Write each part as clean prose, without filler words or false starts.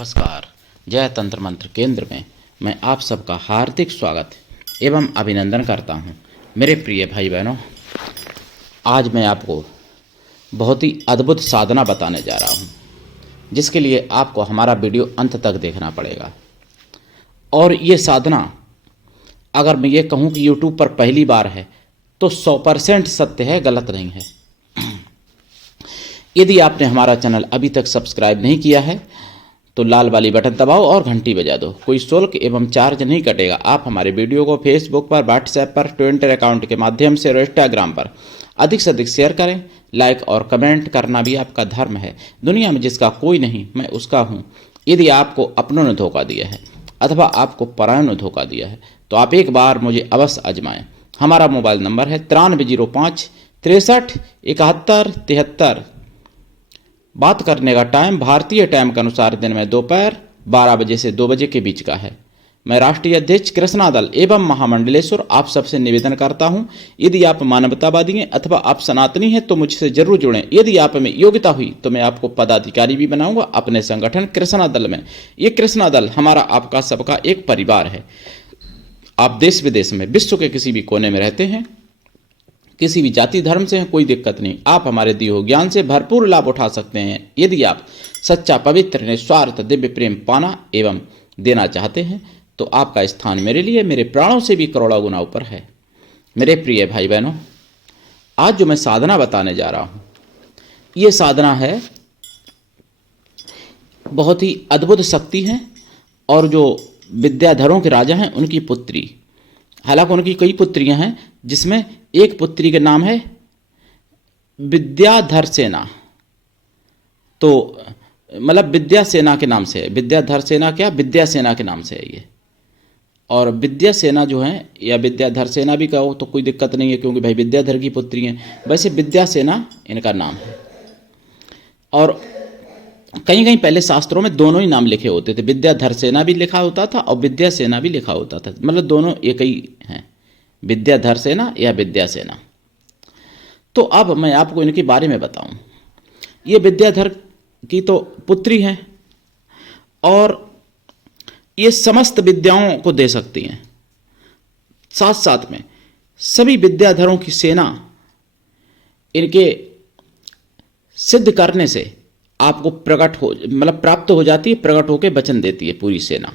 नमस्कार। जय तंत्र मंत्र केंद्र में मैं आप सबका हार्दिक स्वागत एवं अभिनंदन करता हूं। मेरे प्रिय भाई बहनों, आज मैं आपको बहुत ही अद्भुत साधना बताने जा रहा हूं, जिसके लिए आपको हमारा वीडियो अंत तक देखना पड़ेगा। और ये साधना अगर मैं ये कहूं कि YouTube पर पहली बार है तो 100% सत्य है, गलत नहीं है। यदि आपने हमारा चैनल अभी तक सब्सक्राइब नहीं किया है तो लाल वाली बटन दबाओ और घंटी बजा दो। कोई शुल्क एवं चार्ज नहीं कटेगा। आप हमारे वीडियो को फेसबुक पर, व्हाट्सएप पर, ट्विटर अकाउंट के माध्यम से और इंस्टाग्राम पर अधिक से अधिक शेयर करें। लाइक और कमेंट करना भी आपका धर्म है। दुनिया में जिसका कोई नहीं, मैं उसका हूँ। यदि आपको अपनों ने धोखा दिया है अथवा आपको परायों ने धोखा दिया है तो आप एक बार मुझे अवश्य आजमाएं। हमारा मोबाइल नंबर है 9305 63 71 73। बात करने का टाइम भारतीय टाइम के अनुसार दिन में दोपहर 12 बजे से 2 बजे के बीच का है। मैं राष्ट्रीय अध्यक्ष कृष्णा दल एवं महामंडलेश्वर आप सबसे निवेदन करता हूं, यदि आप मानवतावादी हैं अथवा आप सनातनी हैं तो मुझसे जरूर जुड़ें। यदि आप में योग्यता हुई तो मैं आपको पदाधिकारी भी बनाऊंगा अपने संगठन कृष्णा दल में। ये कृष्णा दल हमारा आपका सबका एक परिवार है। आप देश विदेश में, विश्व के किसी भी कोने में रहते हैं, किसी भी जाति धर्म से हैं, कोई दिक्कत नहीं। आप हमारे दिए हुए ज्ञान से भरपूर लाभ उठा सकते हैं। यदि आप सच्चा, पवित्र, निस्वार्थ दिव्य प्रेम पाना एवं देना चाहते हैं तो आपका स्थान मेरे लिए मेरे प्राणों से भी करोड़ों गुना ऊपर है। मेरे प्रिय भाई बहनों, आज जो मैं साधना बताने जा रहा हूं, ये साधना है बहुत ही अद्भुत शक्ति है। और जो विद्याधरों के राजा हैं उनकी पुत्री, हालांकि उनकी कई पुत्रियां हैं, जिसमें एक पुत्री का नाम है विद्याधर सेना। तो मतलब विद्या सेना के नाम से है। विद्याधर सेना क्या, विद्या सेना के नाम से है ये। और विद्या सेना जो है, या विद्याधर सेना भी कहो तो कोई दिक्कत नहीं है, क्योंकि भाई विद्याधर की पुत्री हैं। वैसे विद्या सेना इनका नाम है। और कहीं कहीं पहले शास्त्रों में दोनों ही नाम लिखे होते थे। विद्याधर सेना भी लिखा होता था और विद्या सेना भी लिखा होता था, मतलब दोनों एक ही हैं, विद्याधर सेना या विद्या सेना। तो अब मैं आपको इनके बारे में बताऊं। ये विद्याधर की तो पुत्री हैं और ये समस्त विद्याओं को दे सकती हैं। साथ साथ में सभी विद्याधरों की सेना इनके सिद्ध करने से आपको प्रकट हो, मतलब प्राप्त हो जाती है, प्रकट होकर वचन देती है पूरी सेना,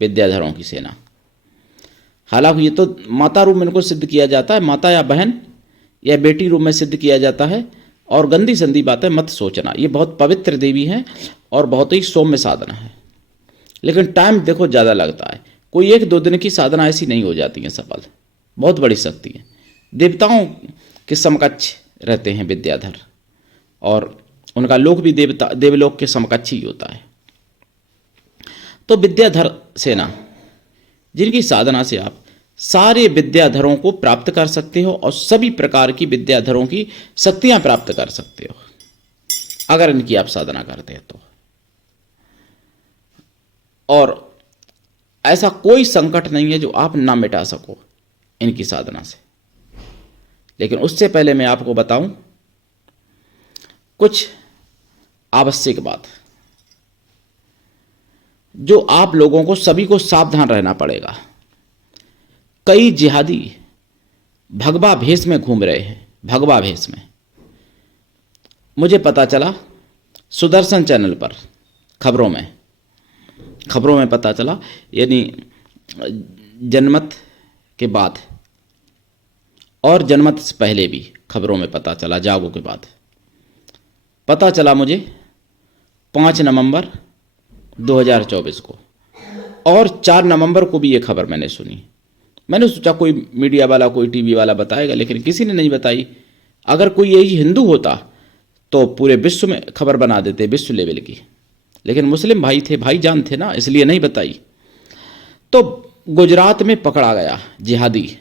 विद्याधरों की सेना। हालांकि ये तो माता रूप में इनको सिद्ध किया जाता है, माता या बहन या बेटी रूप में सिद्ध किया जाता है। और गंदी संदी बातें मत सोचना। ये बहुत पवित्र देवी हैं और बहुत ही सौम्य साधना है, लेकिन टाइम देखो ज़्यादा लगता है। कोई 1-2 दिन की साधना ऐसी नहीं हो जाती है सफल। बहुत बड़ी शक्ति है। देवताओं के समकक्ष रहते हैं विद्याधर, और उनका लोक भी देवलोक के समकक्ष ही होता है। तो विद्याधर सेना, जिनकी साधना से आप सारे विद्याधरों को प्राप्त कर सकते हो और सभी प्रकार की विद्याधरों की शक्तियां प्राप्त कर सकते हो, अगर इनकी आप साधना करते हैं तो। और ऐसा कोई संकट नहीं है जो आप ना मिटा सको इनकी साधना से। लेकिन उससे पहले मैं आपको बताऊं कुछ आवश्यक बात, जो आप लोगों को सभी को सावधान रहना पड़ेगा। कई जिहादी भगवा भेष में घूम रहे हैं। भगवा भेष में मुझे पता चला सुदर्शन चैनल पर, खबरों में पता चला, यानी जनमत के बाद और जनमत से पहले भी खबरों में पता चला, जागो के बाद पता चला मुझे 5 नवंबर 2024 को, और 4 नवंबर को भी ये खबर मैंने सुनी। मैंने सोचा कोई मीडिया वाला, कोई टीवी वाला बताएगा, लेकिन किसी ने नहीं बताई। अगर कोई यही हिंदू होता तो पूरे विश्व में खबर बना देते, विश्व लेवल की। लेकिन मुस्लिम भाई थे, भाईजान थे ना, इसलिए नहीं बताई। तो गुजरात में पकड़ा गया जिहादी,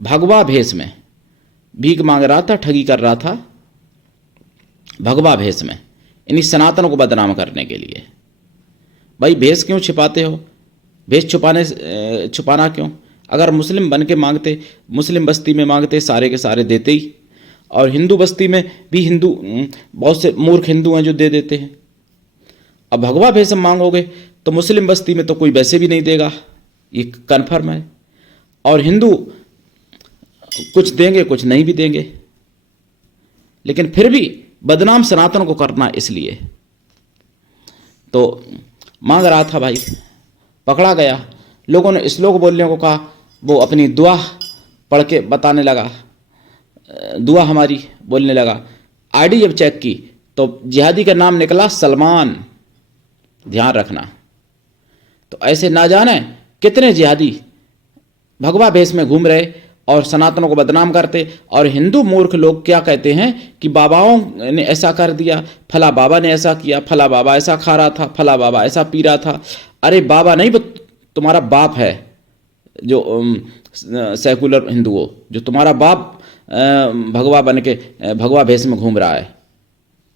भगवा भेष में भीख मांग रहा था, ठगी कर रहा था भगवा भेष में, इन्हीं सनातन को बदनाम करने के लिए। भाई भेष क्यों छिपाते हो? भेष छुपाना क्यों? अगर मुस्लिम बन के मांगते, मुस्लिम बस्ती में मांगते, सारे के सारे देते ही। और हिंदू बस्ती में भी हिंदू, बहुत से मूर्ख हिंदू हैं जो दे देते हैं। अब भगवा भेष मांगोगे तो मुस्लिम बस्ती में तो कोई वैसे भी नहीं देगा, ये कन्फर्म है। और हिंदू कुछ देंगे कुछ नहीं भी देंगे, लेकिन फिर भी बदनाम सनातन को करना इसलिए। तो मांग रहा था भाई, पकड़ा गया, लोगों ने श्लोक बोलने को कहा, वो अपनी दुआ पढ़ के बताने लगा, दुआ हमारी बोलने लगा। आईडी जब चेक की तो जिहादी का नाम निकला सलमान, ध्यान रखना। तो ऐसे ना जाने कितने जिहादी भगवा भेष में घूम रहे और सनातनों को बदनाम करते। और हिंदू मूर्ख लोग क्या कहते हैं कि बाबाओं ने ऐसा कर दिया, फला बाबा ने ऐसा किया, फला बाबा ऐसा खा रहा था, फला बाबा ऐसा पी रहा था। अरे बाबा नहीं, तुम्हारा बाप है जो सेकुलर हिंदू हो, जो तुम्हारा बाप भगवा बन के भगवा भेष में घूम रहा है,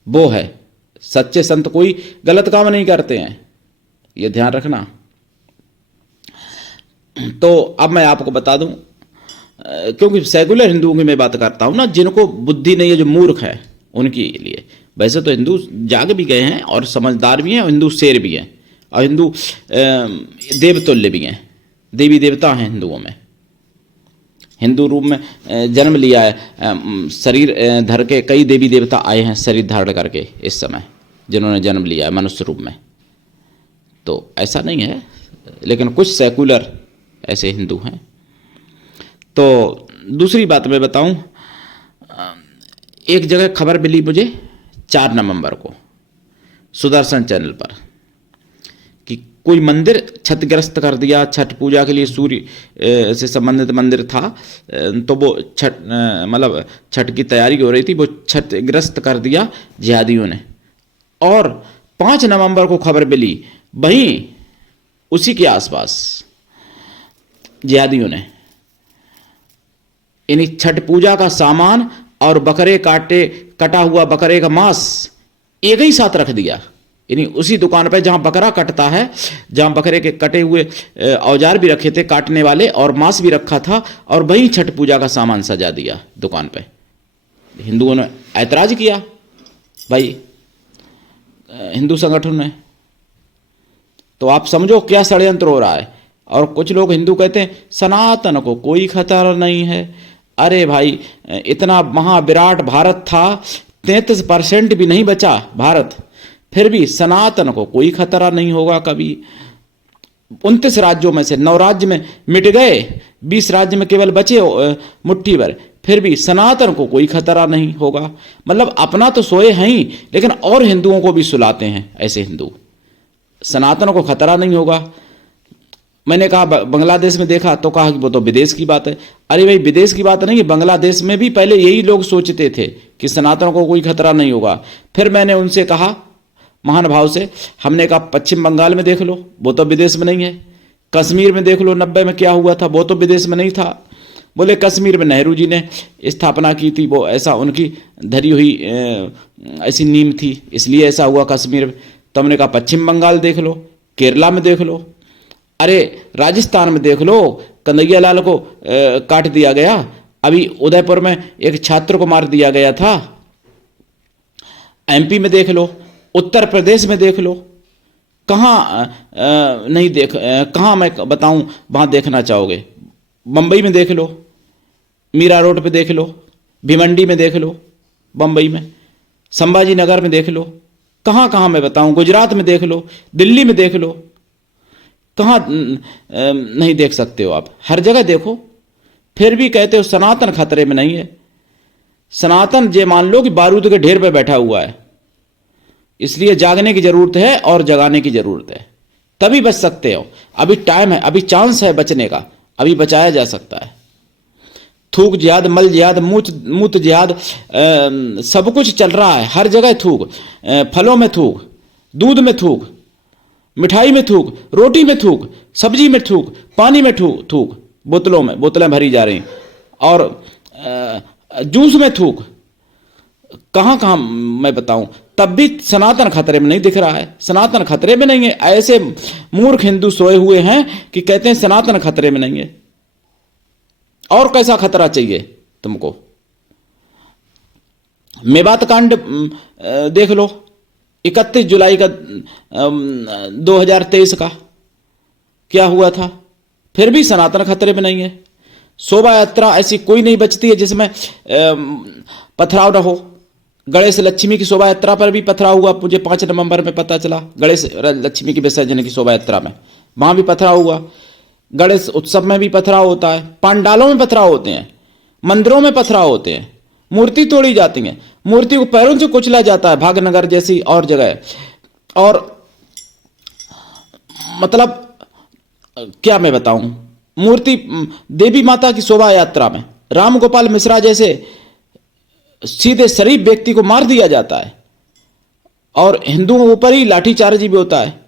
वो है। सच्चे संत कोई गलत काम नहीं करते हैं, ये ध्यान रखना। तो अब मैं आपको बता दूं, क्योंकि सेकुलर हिंदुओं की मैं बात करता हूं ना, जिनको बुद्धि नहीं है, जो मूर्ख है, उनके लिए। वैसे तो हिंदू जाग भी गए हैं और समझदार भी हैं, और हिंदू शेर भी हैं, और हिंदू देवतुल्य भी हैं, देवी देवता हैं हिंदुओं में। हिंदू रूप में जन्म लिया है, शरीर धर के कई देवी देवता आए हैं शरीर धारण करके इस समय, जिन्होंने जन्म लिया है मनुष्य रूप में। तो ऐसा नहीं है, लेकिन कुछ सेकुलर ऐसे हिंदू हैं। तो दूसरी बात मैं बताऊं, एक जगह खबर मिली मुझे 4 नवंबर को सुदर्शन चैनल पर कि कोई मंदिर क्षतिग्रस्त कर दिया। छठ पूजा के लिए सूर्य से संबंधित मंदिर था, तो वो छठ की तैयारी हो रही थी, वो क्षतिग्रस्त कर दिया जिहादियों ने। और 5 नवंबर को खबर मिली, वहीं उसी के आसपास जिहादियों ने यानी छठ पूजा का सामान और कटा हुआ बकरे का मांस एक ही साथ रख दिया। यानी उसी दुकान पे जहां बकरा कटता है, जहां बकरे के कटे हुए औजार भी रखे थे काटने वाले, और मांस भी रखा था, और वहीं छठ पूजा का सामान सजा दिया दुकान पे। हिंदुओं ने ऐतराज किया भाई, हिंदू संगठन ने। तो आप समझो क्या षड्यंत्र हो रहा है। और कुछ लोग हिंदू कहते हैं सनातन को कोई खतरा नहीं है। अरे भाई, इतना महाविराट भारत था, 33% भी नहीं बचा भारत, फिर भी सनातन को कोई खतरा नहीं होगा कभी। 29 राज्यों में से 9 राज्य में मिट गए, 20 राज्य में केवल बचे मुट्ठी भर, फिर भी सनातन को कोई खतरा नहीं होगा। मतलब अपना तो सोए हैं ही, लेकिन और हिंदुओं को भी सुलाते हैं ऐसे हिंदू, सनातन को खतरा नहीं होगा। मैंने कहा बांग्लादेश में देखा तो कहा कि वो तो विदेश की बात है। अरे भाई, विदेश की बात नहीं है, बांग्लादेश में भी पहले यही लोग सोचते थे कि सनातन को कोई खतरा नहीं होगा। फिर मैंने उनसे कहा महान भाव से, हमने कहा पश्चिम बंगाल में देख लो, वो तो विदेश में नहीं है। कश्मीर में देख लो, 90 में क्या हुआ था, वो तो विदेश में नहीं था। बोले कश्मीर में नेहरू जी ने स्थापना की थी, वो ऐसा उनकी धरी हुई ऐसी नींव थी, इसलिए ऐसा हुआ कश्मीर में। तो हमने कहा पश्चिम बंगाल देख लो, केरला में देख लो, अरे राजस्थान में देख लो, कन्हैया लाल को काट दिया गया। अभी उदयपुर में एक छात्र को मार दिया गया था। एमपी में देख लो, उत्तर प्रदेश में देख लो, कहाँ नहीं कहाँ मैं बताऊं वहाँ देखना चाहोगे। बम्बई में देख लो, मीरा रोड पे देख लो, भिवंडी में देख लो, बम्बई में संभाजी नगर में देख लो, कहाँ कहाँ मैं बताऊं, गुजरात में देख लो, दिल्ली में देख लो, कहाँ नहीं देख सकते हो आप, हर जगह देखो। फिर भी कहते हो सनातन खतरे में नहीं है। सनातन ये मान लो कि बारूद के ढेर पे बैठा हुआ है, इसलिए जागने की जरूरत है और जगाने की जरूरत है, तभी बच सकते हो। अभी टाइम है, अभी चांस है बचने का, अभी बचाया जा सकता है। थूक जिहाद, मल जिहाद, मूत जिहाद, सब कुछ चल रहा है, हर जगह थूक, फलों में थूक, दूध में थूक, मिठाई में थूक, रोटी में थूक, सब्जी में थूक, पानी में थूक, बोतलें भरी जा रही, और जूस में थूक, कहाँ कहाँ मैं बताऊं। तब भी सनातन खतरे में नहीं दिख रहा है, सनातन खतरे में नहीं है। ऐसे मूर्ख हिंदू सोए हुए हैं कि कहते हैं सनातन खतरे में नहीं है। और कैसा खतरा चाहिए तुमको। मेवात कांड देख लो, 31 जुलाई का 2023 का क्या हुआ था, फिर भी सनातन खतरे में नहीं है। शोभा यात्रा ऐसी कोई नहीं बचती है जिसमें पथराव न हो। गणेश लक्ष्मी की शोभा यात्रा पर भी पथराव हुआ, मुझे 5 नवंबर में पता चला। गणेश लक्ष्मी की विसर्जन की शोभा यात्रा में वहां भी पथराव हुआ। गणेश उत्सव में भी पथराव होता है, पंडालों में पथराव होते हैं, मंदिरों में पथराव होते हैं, मूर्ति तोड़ी जाती है, मूर्ति को पैरों से कुचला जाता है, भागनगर जैसी और जगह। और मतलब क्या मैं बताऊं, मूर्ति देवी माता की शोभा यात्रा में राम गोपाल मिश्रा जैसे सीधे शरीफ व्यक्ति को मार दिया जाता है, और हिंदुओं ऊपर ही लाठीचार्ज भी होता है।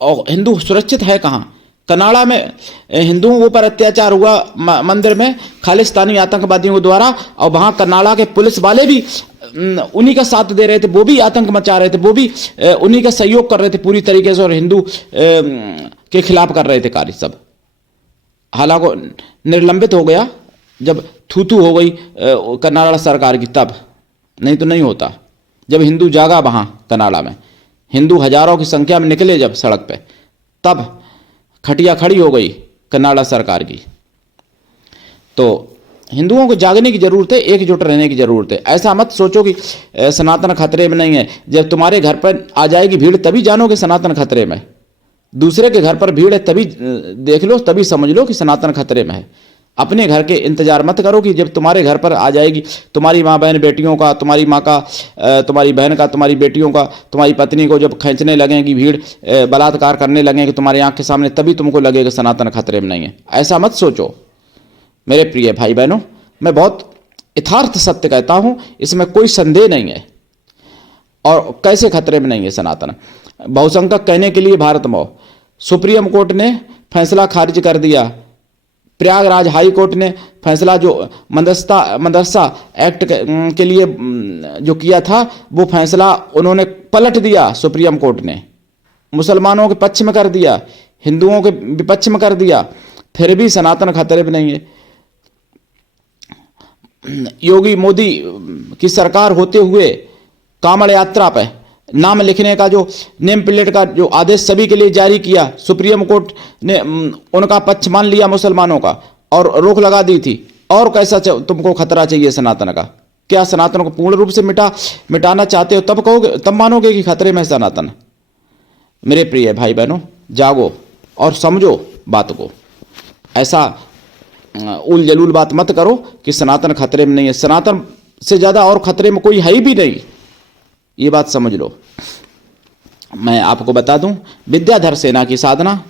और हिंदू सुरक्षित है कहां? कनाडा में हिंदुओं के ऊपर अत्याचार हुआ मंदिर में खालिस्तानी आतंकवादियों के द्वारा, और वहां कनाडा के पुलिस वाले भी उन्हीं का साथ दे रहे थे, वो भी आतंक मचा रहे थे, वो भी उन्हीं का सहयोग कर रहे थे पूरी तरीके से, और हिंदू के खिलाफ कर रहे थे कार्य सब। हालांकि निलंबित हो गया जब थू हो गई कनाडा सरकार की, तब नहीं तो नहीं होता। जब हिंदू जागा वहां कनाडा में, हिंदू हजारों की संख्या में निकले जब सड़क पे, तब खटिया खड़ी हो गई कनाडा सरकार की। तो हिंदुओं को जागने की जरूरत है, एकजुट रहने की जरूरत है। ऐसा मत सोचो कि सनातन खतरे में नहीं है। जब तुम्हारे घर पर आ जाएगी भीड़ तभी जानो कि सनातन खतरे में है। दूसरे के घर पर भीड़ है तभी देख लो, तभी समझ लो कि सनातन खतरे में है। अपने घर के इंतजार मत करो कि जब तुम्हारे घर पर आ जाएगी तुम्हारी माँ बहन बेटियों का, तुम्हारी माँ का, तुम्हारी बहन का, तुम्हारी बेटियों का, तुम्हारी पत्नी को जब खींचने लगेगी भीड़, बलात्कार करने लगेंगे तुम्हारी आंख के सामने, तभी तुमको लगेगा सनातन खतरे में नहीं है। ऐसा मत सोचो मेरे प्रिय भाई बहनों। मैं बहुत यथार्थ सत्य कहता हूं, इसमें कोई संदेह नहीं है। और कैसे खतरे में नहीं है सनातन? बहुसंख्यक कहने के लिए भारत मोह। सुप्रीम कोर्ट ने फैसला खारिज कर दिया। प्रयागराज हाई कोर्ट ने फैसला जो मदरसा एक्ट के लिए जो किया था, वो फैसला उन्होंने पलट दिया। सुप्रीम कोर्ट ने मुसलमानों के पक्ष में कर दिया, हिंदुओं के विपक्ष में कर दिया, फिर भी सनातन खतरे में नहीं है। योगी मोदी की सरकार होते हुए कांवड़ यात्रा पर नाम लिखने का जो नेम प्लेट का जो आदेश सभी के लिए जारी किया, सुप्रीम कोर्ट ने उनका पक्ष मान लिया मुसलमानों का और रोक लगा दी थी। और कैसा तुमको खतरा चाहिए सनातन का? क्या सनातन को पूर्ण रूप से मिटाना चाहते हो? तब कहोगे, तब मानोगे कि खतरे में सनातन। मेरे प्रिय भाई बहनों, जागो और समझो बात को। ऐसा उल जलूल बात मत करो कि सनातन खतरे में नहीं है। सनातन से ज्यादा और खतरे में कोई है ही भी नहीं, ये बात समझ लो। मैं आपको बता दूं, विद्याधर सेना की साधना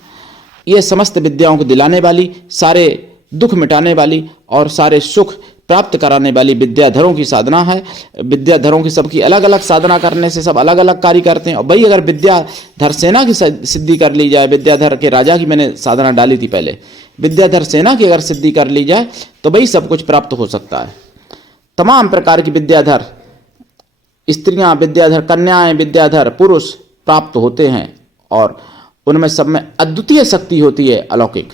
ये समस्त विद्याओं को दिलाने वाली, सारे दुख मिटाने वाली और सारे सुख प्राप्त कराने वाली विद्याधरों की साधना है। विद्याधरों की सबकी अलग अलग साधना करने से सब अलग अलग कार्य करते हैं। और भाई अगर विद्याधर सेना की सिद्धि कर ली जाए, विद्याधर के राजा की मैंने साधना डाली थी पहले, विद्याधर सेना की अगर सिद्धि कर ली जाए तो भाई सब कुछ प्राप्त हो सकता है। तमाम प्रकार की विद्याधर स्त्रियां, विद्याधर कन्याएं, विद्याधर पुरुष प्राप्त होते हैं और उनमें सब में अद्वितीय शक्ति होती है, अलौकिक।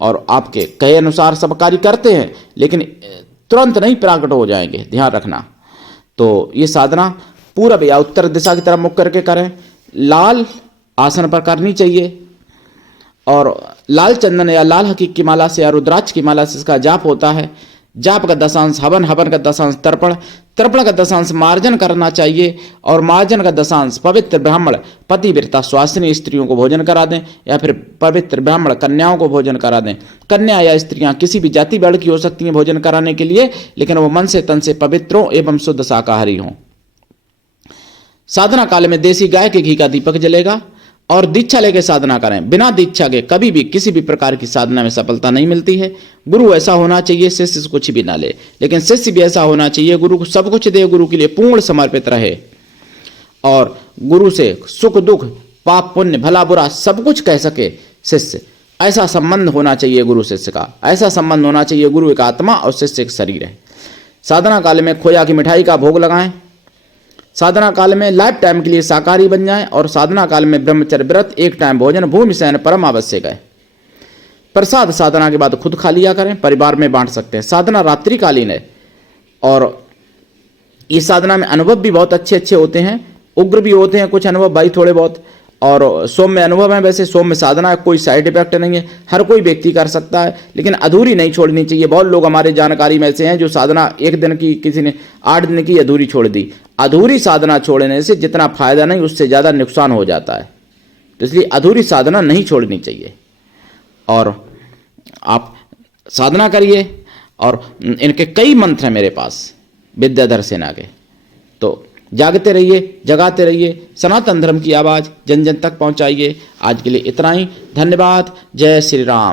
और आपके कहे अनुसार सब कार्य करते हैं, लेकिन तुरंत नहीं प्रकट हो जाएंगे, ध्यान रखना। तो ये साधना पूरब या उत्तर दिशा की तरफ मुख करके करें। लाल आसन पर करनी चाहिए और लाल चंदन या लाल हकीक की माला से या रुद्राक्ष की माला से इसका जाप होता है। जाप का दशांश हवन, हवन का दशांश तर्पण, तर्पण का दशांश मार्जन करना चाहिए और मार्जन का दशांश पवित्र ब्राह्मण पतिव्रता स्वासिनी स्त्रियों को भोजन करा दें या फिर पवित्र ब्राह्मण कन्याओं को भोजन करा दें। कन्या या स्त्रियां किसी भी जाति वर्ग की हो सकती हैं भोजन कराने के लिए, लेकिन वो मन से तन से पवित्र हो एवं शुद्ध शाकाहारी हों। साधना काल में देसी गाय के घी का दीपक जलेगा और दीक्षा लेकर साधना करें। बिना दीक्षा के कभी भी किसी भी प्रकार की साधना में सफलता नहीं मिलती है। गुरु ऐसा होना चाहिए शिष्य से कुछ भी ना ले, लेकिन शिष्य भी ऐसा होना चाहिए गुरु को सब कुछ दे, गुरु के लिए पूर्ण समर्पित रहे और गुरु से सुख दुख पाप पुण्य भला बुरा सब कुछ कह सके शिष्य। ऐसा संबंध होना चाहिए गुरु शिष्य का, ऐसा संबंध होना चाहिए गुरु एक आत्मा और शिष्य एक शरीर है। साधना काल में खोया की मिठाई का भोग लगाएं। साधना काल में लाइफ टाइम के लिए शाकाहारी बन जाएं और साधना काल में ब्रह्मचर्य व्रत, एक टाइम भोजन, भूमि शयन परम आवश्यक है। प्रसाद साधना के बाद खुद खा लिया करें, परिवार में बांट सकते हैं। साधना रात्रिकालीन है और ये साधना में अनुभव भी बहुत अच्छे अच्छे होते हैं, उग्र भी होते हैं कुछ अनुभव भाई थोड़े बहुत, और सौम्य अनुभव है। वैसे सौम्य साधना है, कोई साइड इफेक्ट नहीं है, हर कोई व्यक्ति कर सकता है, लेकिन अधूरी नहीं छोड़नी चाहिए। बहुत लोग हमारे जानकारी में ऐसे हैं जो साधना एक दिन की, किसी ने 8 दिन की अधूरी छोड़ दी। अधूरी साधना छोड़ने से जितना फायदा नहीं उससे ज़्यादा नुकसान हो जाता है, तो इसलिए अधूरी साधना नहीं छोड़नी चाहिए। और आप साधना करिए। और इनके कई मंत्र हैं मेरे पास विद्याधर सेना के, तो जागते रहिए, जगाते रहिए, सनातन धर्म की आवाज़ जन जन तक पहुंचाइए। आज के लिए इतना ही, धन्यवाद। जय श्री राम।